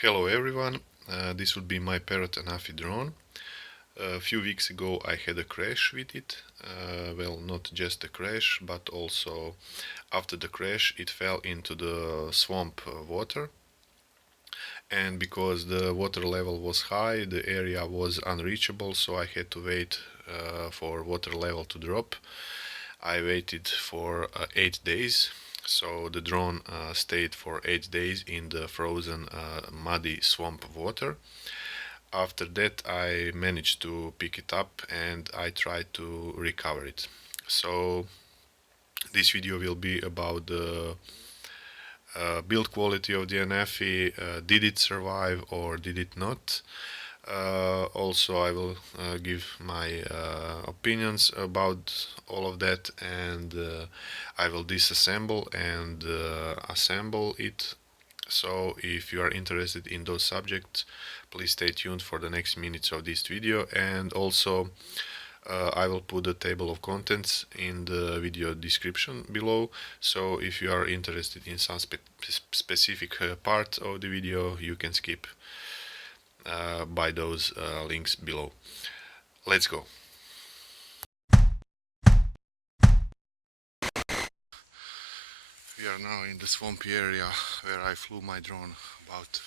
Hello everyone, this would be my Parrot ANAFI drone. A few weeks ago I had a crash with it. Well, not just a crash, but also after the crash it fell into the swamp water. And because the water level was high, the area was unreachable, so I had to wait for water level to drop. I waited for 8 days. So the drone stayed for 8 days in the frozen muddy swamp water. After that I managed to pick it up and I tried to recover it. So this video will be about the build quality of the ANAFI. Did it survive or did it not? Also I will give my opinions about all of that, and I will disassemble and assemble it. So if you are interested in those subjects, please stay tuned for the next minutes of this video. And also I will put the table of contents in the video description below, so if you are interested in some specific part of the video, you can skip by those links below. Let's go. We are now in the swampy area where I flew my drone about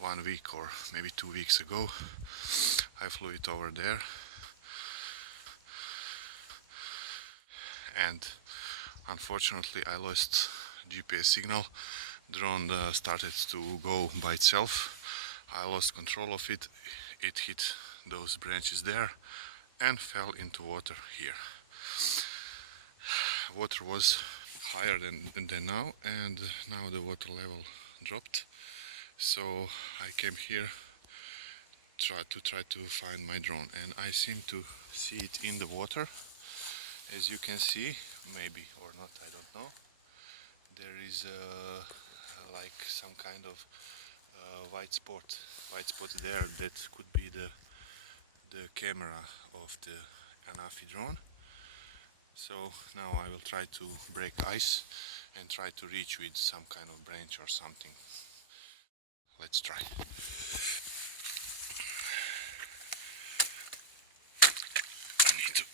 1 week or maybe 2 weeks ago. I flew it over there, and unfortunately I lost GPS signal. Drone started to go by itself. I lost control of it. It hit those branches there and fell into water here. Water was higher than now, and now the water level dropped. So I came here to try to find my drone, and I seem to see it in the water. As you can see, maybe or not, I don't know, there is like some kind of white spot there. That could be the camera of the ANAFI drone. So now I will try to break ice and try to reach with some kind of branch or something. Let's try. I need to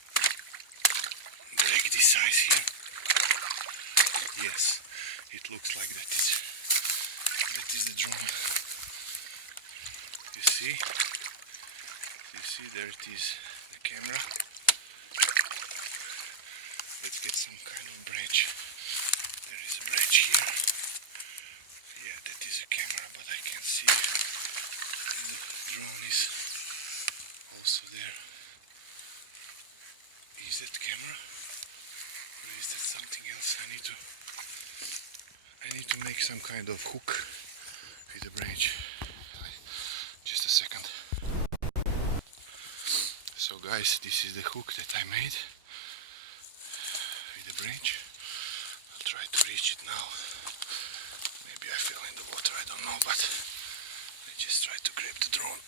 break this ice here. Yes, it looks like that is the drone. You see? There it is, the camera. Let's get some kind of branch. There is a branch here. Yeah, that is a camera, but I can see the drone is also there. Is that camera? Or is that something else? I need to make some kind of hook with the branch. Just a second. So guys, this is the hook that I made with the branch. I'll try to reach it now. Maybe I fell in the water, I don't know, but I just try to grab the drone.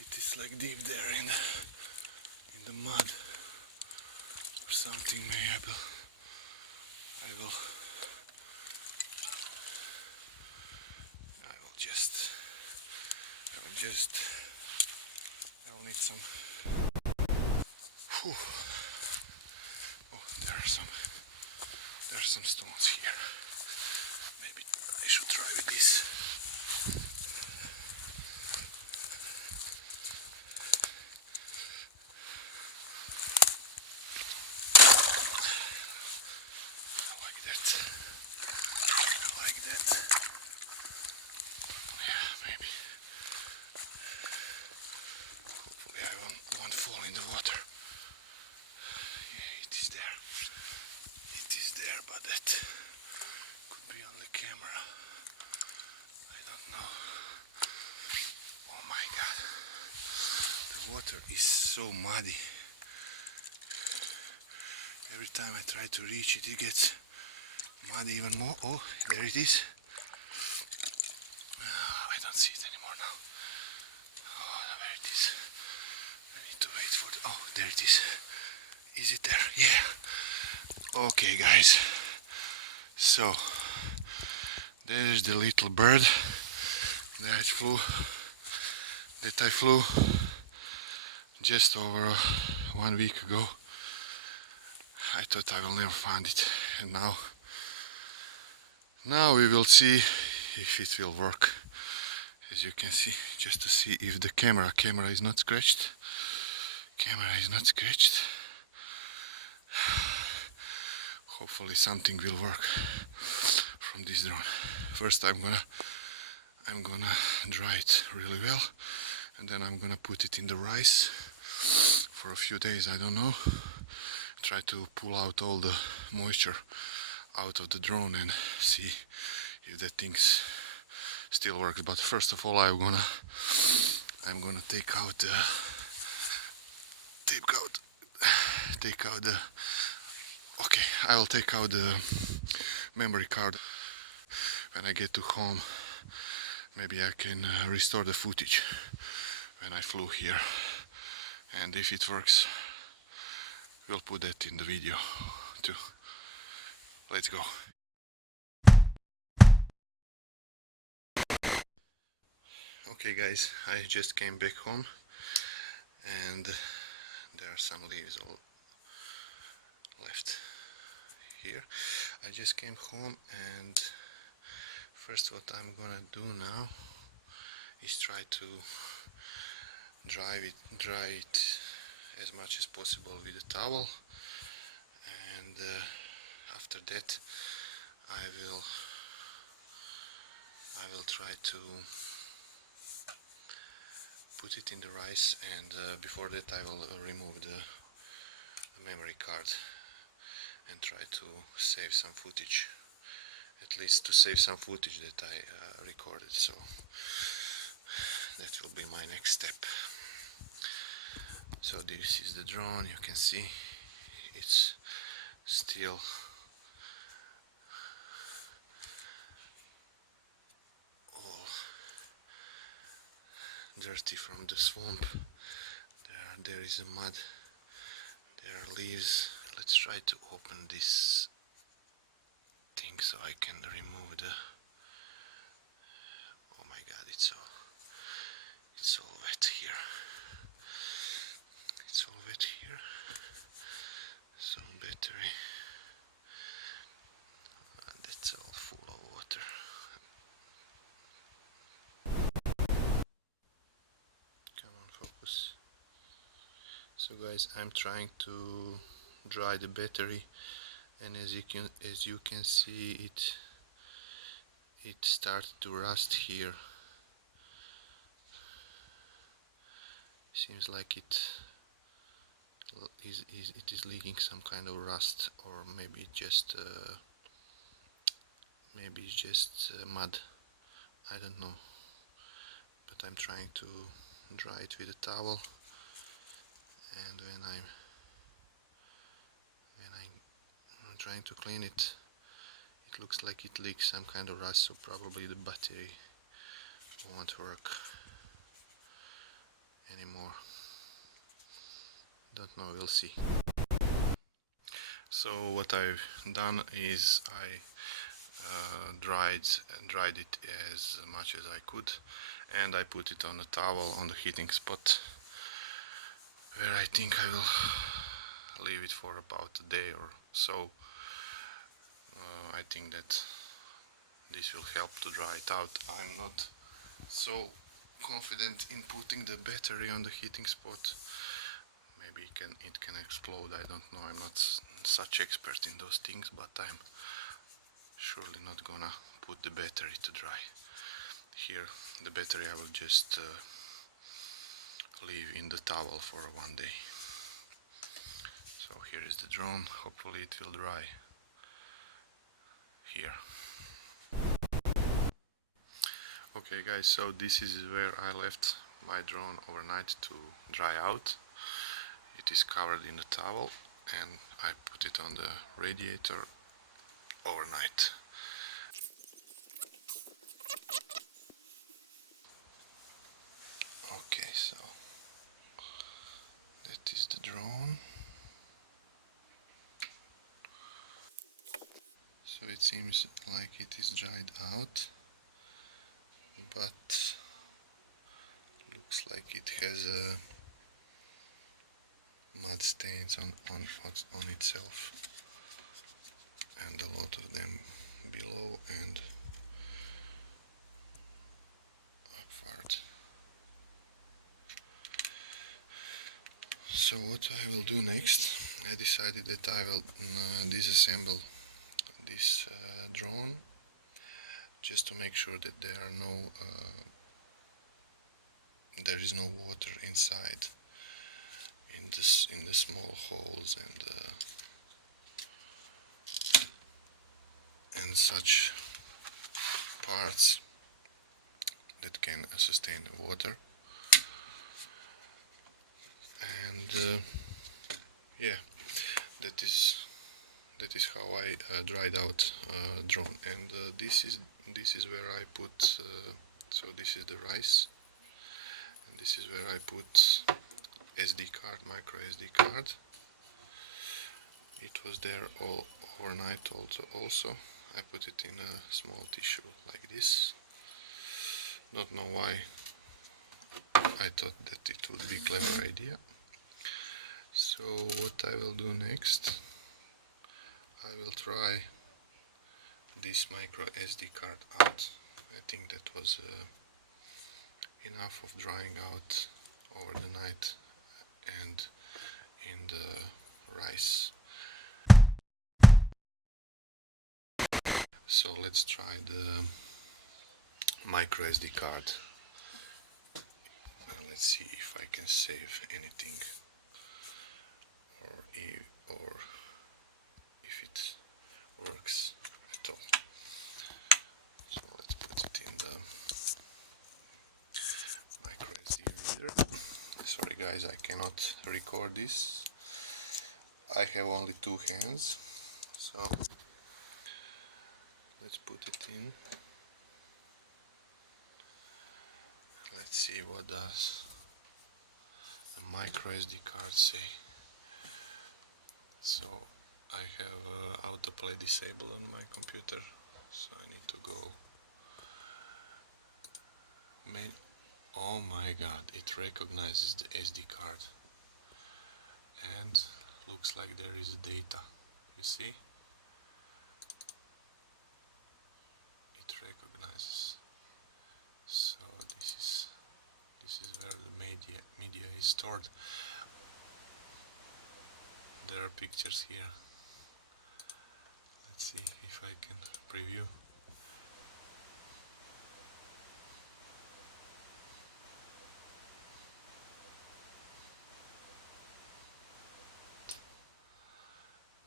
It is like deep there in the mud or something. Maybe I will need some. Whew. Oh, there are some stones here. Maybe I should try with this. I like that. Yeah, maybe. Hopefully I won't fall in the water. Yeah, it is there. It is there, but that could be on the camera. I don't know. Oh my god. The water is so muddy. Every time I try to reach it, it gets muddy even more. Oh, there it is. I don't see it anymore now. Oh, there it is. I need to wait for the... Oh, there it is. Is it there? Yeah. Okay guys, so there's the little bird that I flew just over 1 week ago. I thought I will never find it, and now we will see if it will work. As you can see, just to see if the camera is not scratched. Camera is not scratched. Hopefully something will work from this drone. First I'm gonna dry it really well, and then I'm gonna put it in the rice for a few days. I don't know, try to pull out all the moisture out of the drone and see if the things still works. But first of all I'm gonna take out the okay, I will take out the memory card. When I get to home, maybe I can restore the footage when I flew here, and if it works, we'll put that in the video too. Let's go. Okay guys, I just came back home and there are some leaves all left here. I just came home, and first what I'm gonna do now is try to dry it as much as possible with a towel, and after that I will try to put it in the rice, and before that I will remove the memory card and try to save some footage, at least to save some footage that I recorded. So that will be my next step. So this is the drone. You can see it's still all dirty from the swamp. There is a mud, there are leaves. Let's try to open this thing so I can remove the... Oh my god, it's all wet here. It's all wet here. Some battery, and that's all full of water. Come on, focus. So guys, I'm trying to dry the battery, and as you can see, it started to rust here. Seems like it is leaking some kind of rust, or maybe it's just mud. I don't know, but I'm trying to dry it with a towel, and when I'm trying to clean it, it looks like it leaks some kind of rust, so probably the battery won't work anymore. Don't know, we'll see. So what I've done is I dried it as much as I could, and I put it on a towel on the heating spot, where I think I will leave it for about a day or so. I think that this will help to dry it out. I'm not so confident in putting the battery on the heating spot. Maybe it can explode, I don't know. I'm not such expert in those things, but I'm surely not gonna put the battery to dry. Here the battery I will just leave in the towel for 1 day. So here is the drone. Hopefully it will dry here. Okay guys, so this is where I left my drone overnight to dry out. It is covered in a towel, and I put it on the radiator overnight. Okay, so that is the drone. seems like it is dried out, but looks like it has mud stains on itself, and a lot of them below and upward. So what I will do next, I decided that I will disassemble this drone, just to make sure that there is no water inside in the small holes and such parts that can sustain the water. And yeah, that is how I dried out drone. And this is where I put so this is the rice, and this is where I put SD card, micro SD card. It was there all overnight. Also I put it in a small tissue like this. Not know why. I thought that it would be a clever idea. So what I will do next, I will try this micro SD card out. I think that was enough of drying out over the night and in the rice. So let's try the micro SD card. Let's see if I can save anything, or if it works at all. So let's put it in the micro SD reader. Sorry guys, I cannot record this. I have only two hands, so let's put it in. Let's see what does the micro SD card say. So I have autoplay disabled on my computer, so I need to go. Oh my god, it recognizes the SD card and looks like there is data. You see? It recognizes. So this is where the media is stored. There are pictures here. Let's see if I can preview.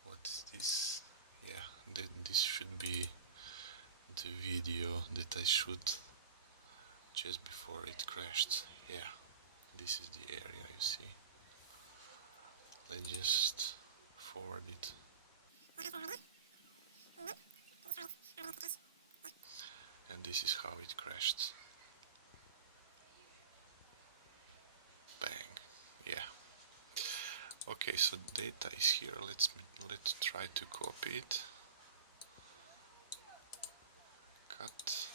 What is this? Yeah, this should be the video that I shoot just before it crashed. Yeah, this is the area you see. Let's just forward it. And this is how it crashed. Bang. Yeah. Okay, so data is here. Let's try to copy it. Cut.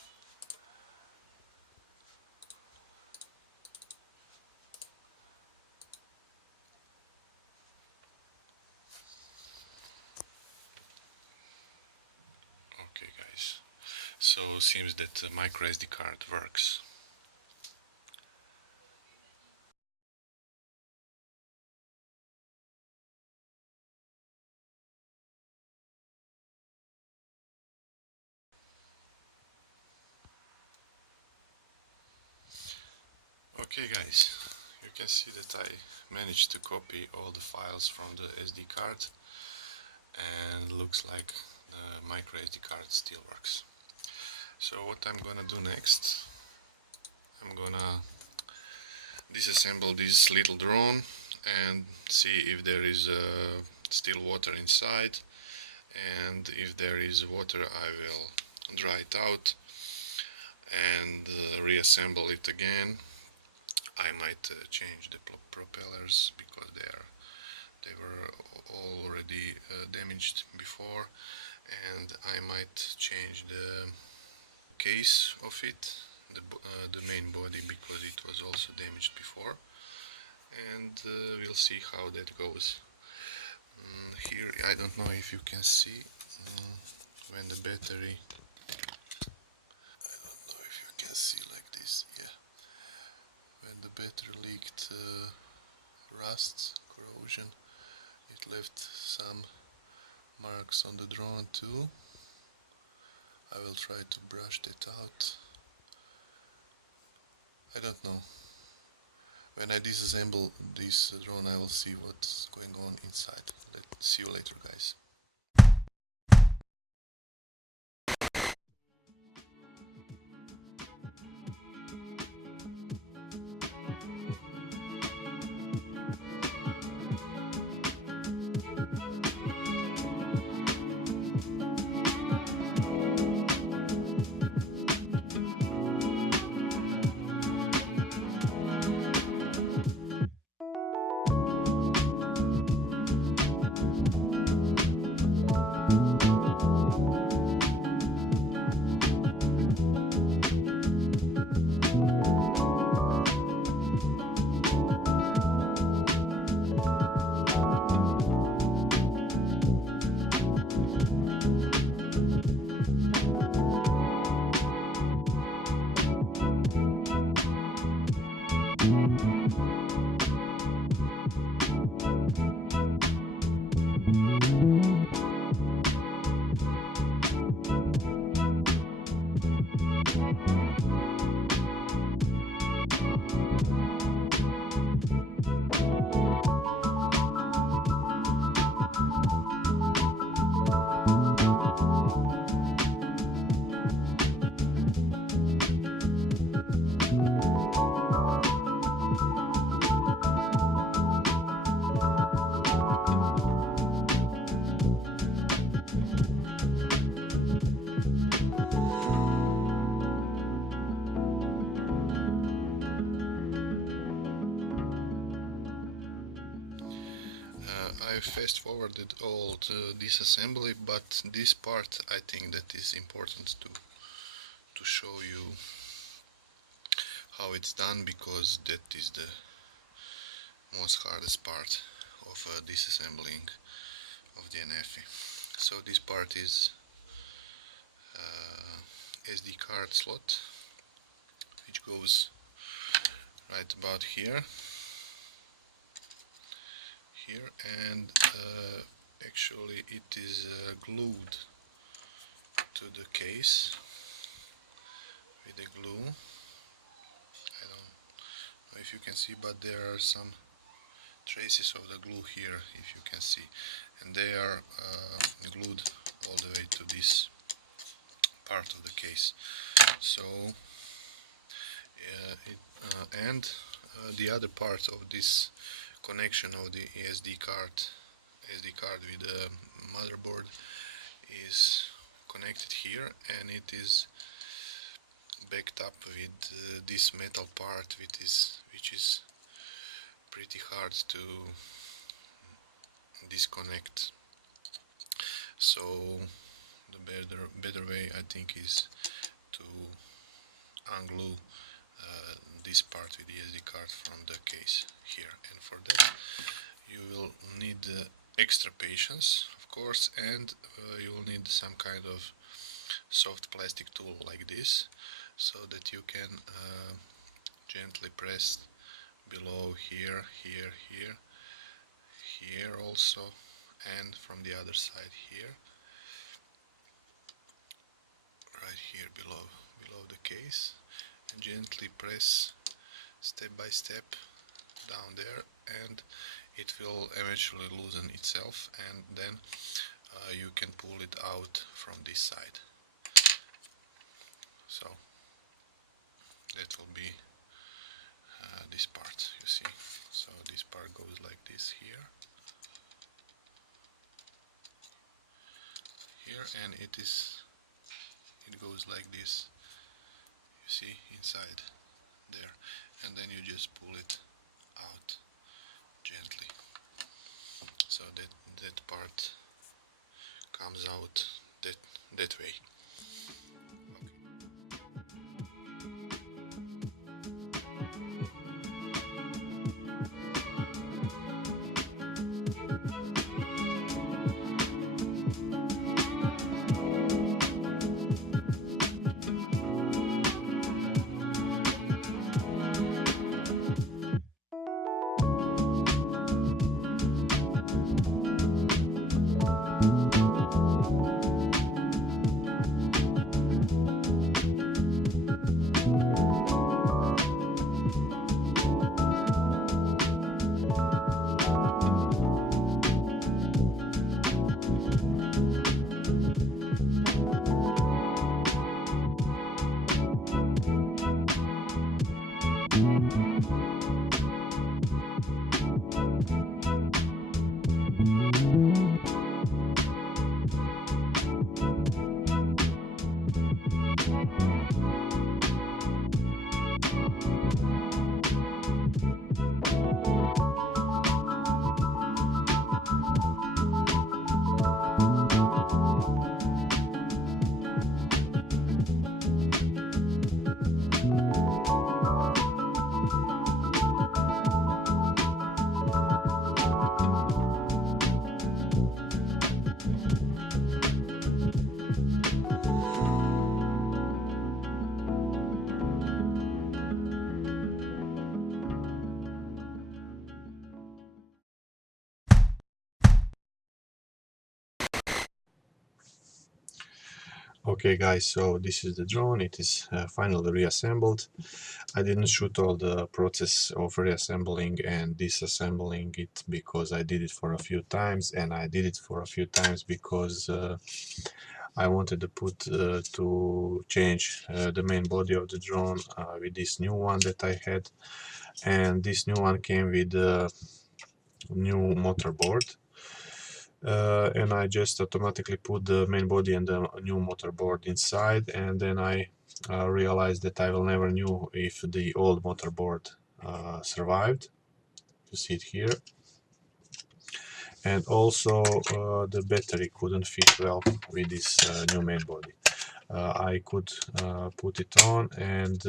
Okay guys, so seems that the micro SD card works. Okay guys, you can see that I managed to copy all the files from the SD card, and looks like the micro SD card still works. So what I'm gonna do next, I'm gonna disassemble this little drone and see if there is still water inside, and if there is water I will dry it out and reassemble it again. I might change the propellers because they were already damaged before, and I might change the case of it, the main body, because it was also damaged before, and we'll see how that goes. Here I don't know if you can see when the battery, I don't know if you can see like this, yeah, when the battery leaked rust, corrosion, it left some marks on the drone too. I will try to brush that out. I don't know. When I disassemble this drone, I will see what's going on inside. Let's see you later, guys. I fast forwarded all the disassembly, but this part I think that is important to show you how it's done, because that is the most hardest part of disassembling of the ANAFI. So this part is SD card slot, which goes right about here, and actually it is glued to the case with the glue. I don't know if you can see, but there are some traces of the glue here, if you can see, and they are glued all the way to this part of the case. So and the other part of this connection of the SD card with the motherboard is connected here, and it is backed up with this metal part, which is pretty hard to disconnect. So the better way, I think, is to unglue this part with the SD card from the case here, and for that you will need extra patience, of course, and you will need some kind of soft plastic tool like this, so that you can gently press below here, here also, and from the other side here, right here below the case, and gently press step by step down there, and it will eventually loosen itself, and then you can pull it out from this side. So that will be this part, you see. So this part goes like this here, and it goes like this, you see, inside there, and then you just pull it out gently, so that part comes out that way. Okay guys, so this is the drone. It is finally reassembled. I didn't shoot all the process of reassembling and disassembling it because I did it for a few times, and I did it for a few times because I wanted to change the main body of the drone with this new one that I had, and this new one came with a new motorboard. And I just automatically put the main body and the new motorboard inside, and then I realized that I will never knew if the old motorboard survived. You see it here, and also the battery couldn't fit well with this new main body. I could put it on, and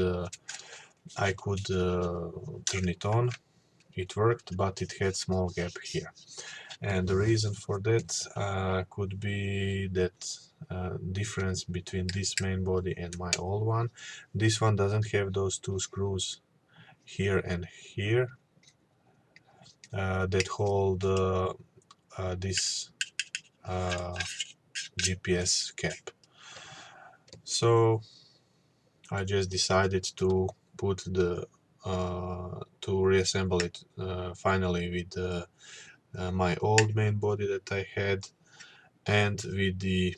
I could turn it on. It worked, but it had small gap here. And the reason for that could be that difference between this main body and my old one. This one doesn't have those two screws here and here that hold this GPS cap. So I just decided to put the to reassemble it finally with my old main body that I had, and with the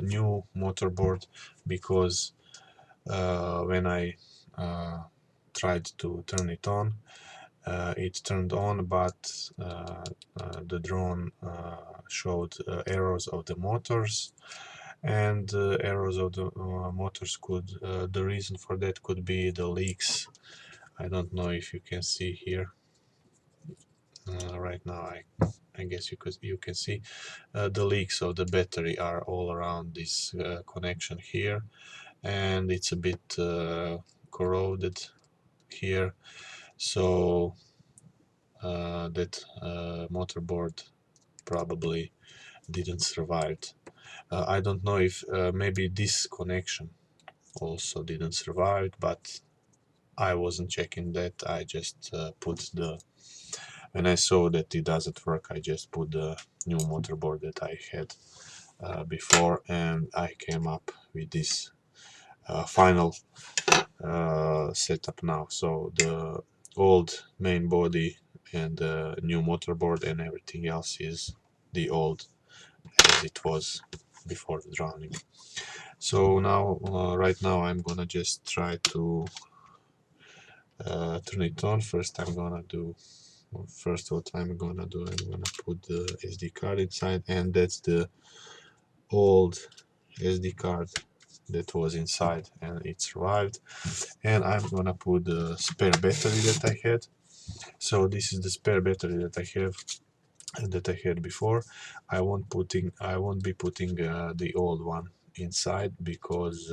new motorboard, because when I tried to turn it on, it turned on, but the drone showed errors of the motors, and errors of the motors could the reason for that could be the leaks. I don't know if you can see here right now. I guess you can see the leaks of the battery are all around this connection here, and it's a bit corroded here, so that motorboard probably didn't survive. I don't know if maybe this connection also didn't survive, but I wasn't checking that. I just put the when I saw that it doesn't work, I just put the new motorboard that I had before, and I came up with this final setup now. So the old main body and the new motorboard and everything else is the old as it was before the drowning. So now right now I'm gonna just try to turn it on. First I'm gonna do first what I'm gonna do, I'm gonna put the SD card inside, and that's the old SD card that was inside and it survived. And I'm gonna put the spare battery that I had. So this is the spare battery that I have. that I had before. I won't be putting the old one inside because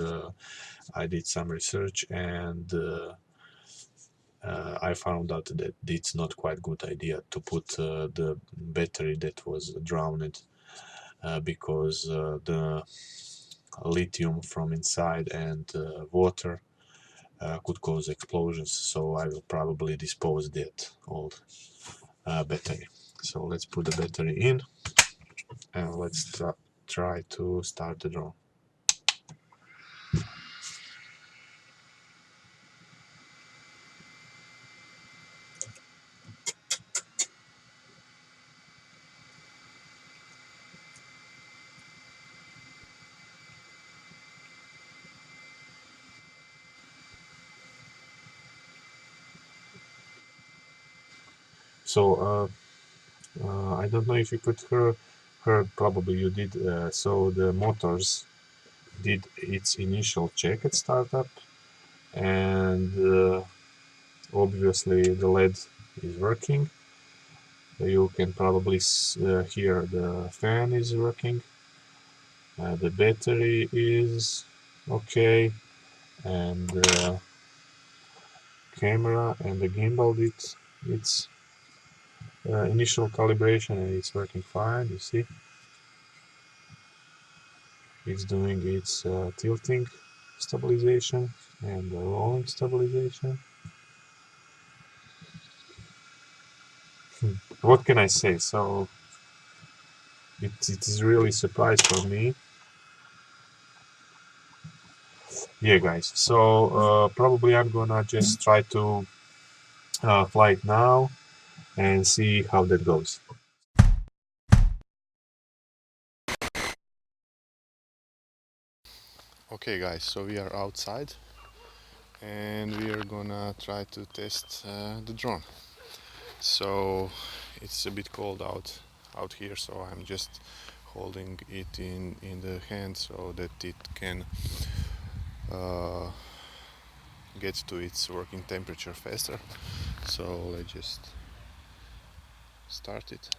I did some research and I found out that it's not quite good idea to put the battery that was drowned because the lithium from inside and water could cause explosions. So I will probably dispose that old battery. So let's put the battery in and let's try to start the drone. So I don't know if you could heard, probably you did. So the motors did its initial check at startup, and obviously the LED is working. You can probably hear the fan is working. The battery is okay, and the camera and the gimbal did its initial calibration, and it's working fine. You see, it's doing its tilting stabilization and the rolling stabilization. What can I say? So it is really a surprise for me. Yeah, guys. So probably I'm gonna just try to fly it now and see how that goes. Okay guys, so we are outside and we are gonna try to test the drone. So it's a bit cold out here, so I'm just holding it in the hand so that it can uh, get to its working temperature faster. So let's just start it.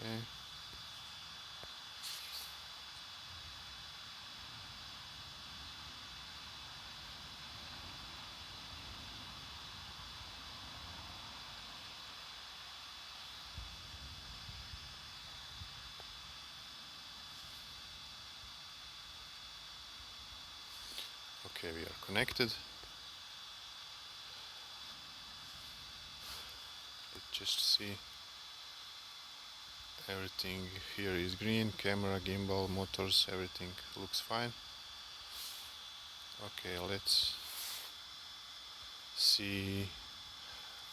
Okay. Okay, we are connected. Let's just see. Everything here is green, camera, gimbal, motors, everything looks fine. Okay, let's see.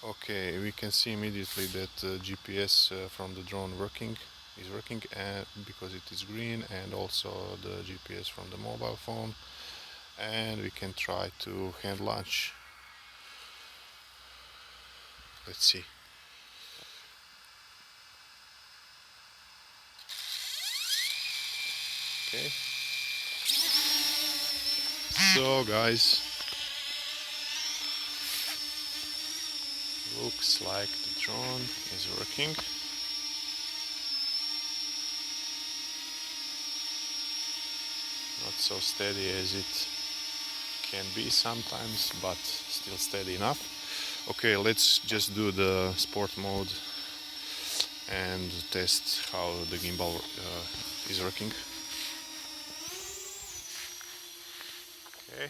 Okay, we can see immediately that GPS from the drone is working and because it is green, and also the GPS from the mobile phone, and we can try to hand launch. Let's see. Okay. So guys, looks like the drone is working. Not so steady as it can be sometimes, but still steady enough. Okay, let's just do the sport mode and test how the gimbal is working. Okay,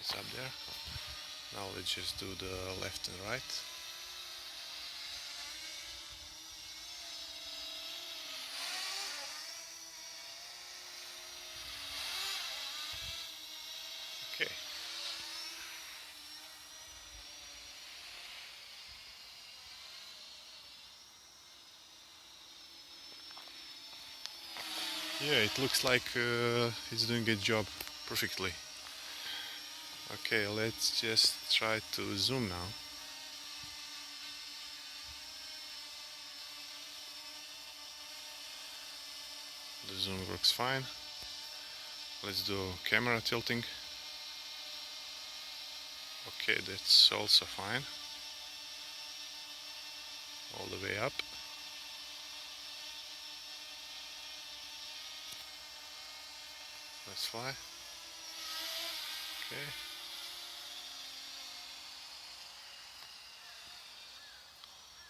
it's up there. Now let's just do the left and right. Yeah, it looks like it's doing its job perfectly. Okay, let's just try to zoom now. The zoom works fine. Let's do camera tilting. Okay, that's also fine. All the way up. Let's fly. Okay.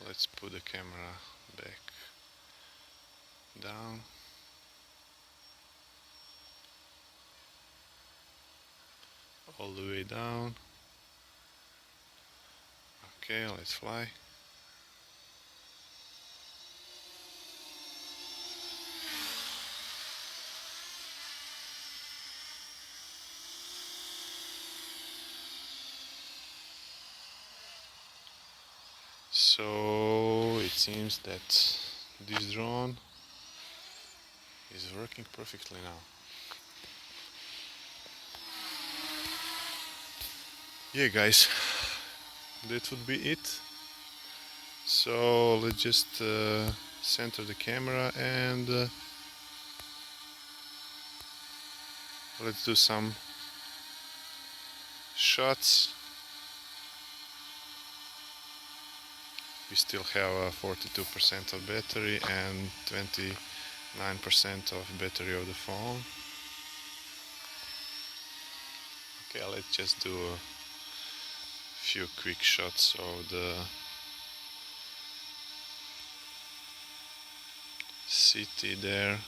Let's put the camera back down. All the way down. Okay, let's fly. So it seems that this drone is working perfectly now. Yeah guys, that would be it. So let's just center the camera and let's do some shots. We still have 42% of battery and 29% of battery of the phone. Okay, let's just do a few quick shots of the city there.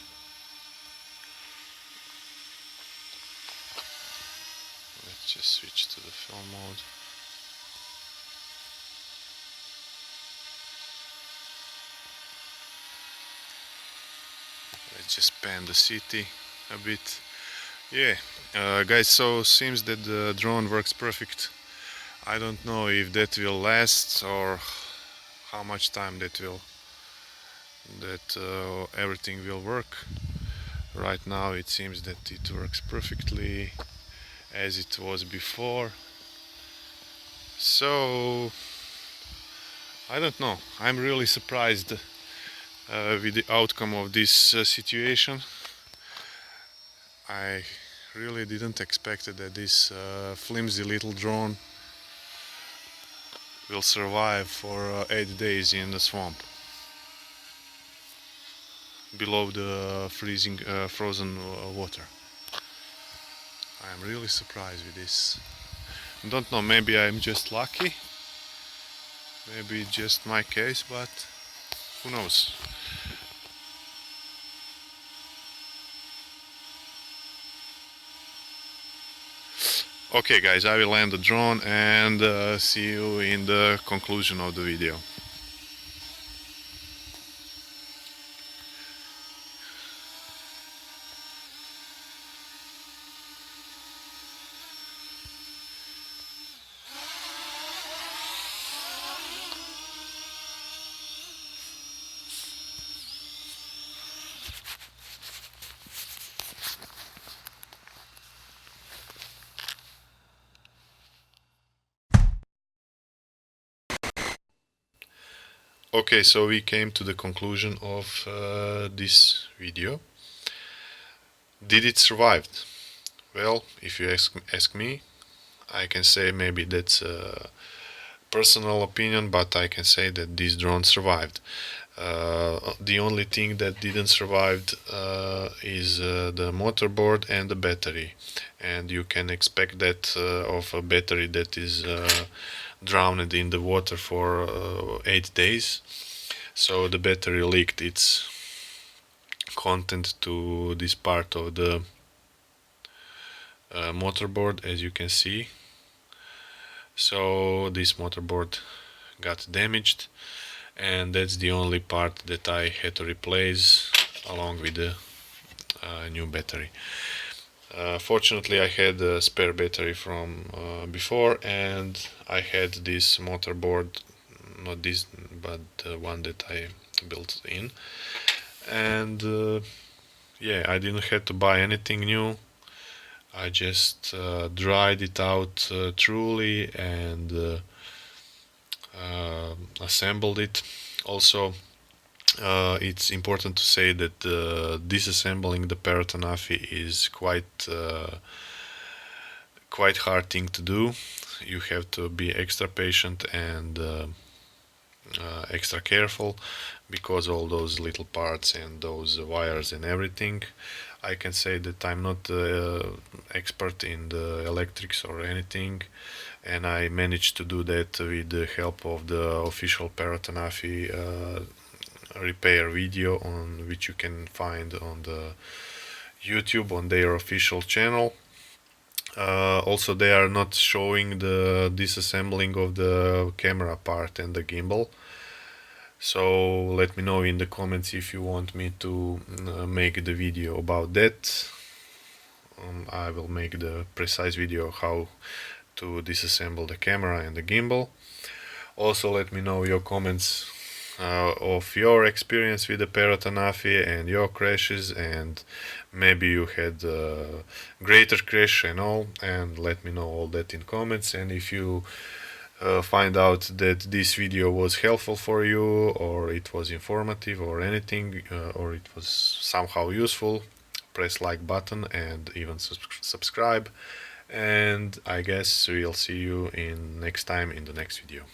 Let's just switch to the film mode. Let's just pan the city a bit. Yeah, guys, so seems that the drone works perfect. I don't know if that will last or how much time that everything will work. Right now it seems that it works perfectly as it was before. So I don't know. I'm really surprised with the outcome of this situation. I really didn't expect that this flimsy little drone will survive for 8 days in the swamp below the frozen water. I'm really surprised with this. Don't know, maybe I'm just lucky, maybe it's just my case, but who knows. Okay guys, I will land the drone and see you in the conclusion of the video. Okay, so we came to the conclusion of this video. Did it survive? Well, if you ask me, I can say maybe that's a personal opinion, but I can say that this drone survived. The only thing that didn't survive is the motherboard and the battery, and you can expect that of a battery that is drowned in the water for 8 days. So the battery leaked its content to this part of the motherboard, as you can see. So this motherboard got damaged, and that's the only part that I had to replace along with the new battery. Fortunately I had a spare battery from before, and I had this motherboard, not this but the one that I built in, and yeah, I didn't have to buy anything new. I just dried it out truly and assembled it. Also, it's important to say that disassembling the Parrot ANAFI is quite hard thing to do. You have to be extra patient and extra careful because all those little parts and those wires and everything. I can say that I'm not expert in the electrics or anything, and I managed to do that with the help of the official Parrot ANAFI repair video, on which you can find on the YouTube on their official channel. Also, they are not showing the disassembling of the camera part and the gimbal. So let me know in the comments if you want me to make the video about that. I will make the precise video how to disassemble the camera and the gimbal. Also, let me know your comments of your experience with the Parrot ANAFI and your crashes, and maybe you had a greater crash and all, and let me know all that in comments. And if you find out that this video was helpful for you, or it was informative or anything, or it was somehow useful, press like button and even subscribe. And I guess we'll see you in next time in the next video.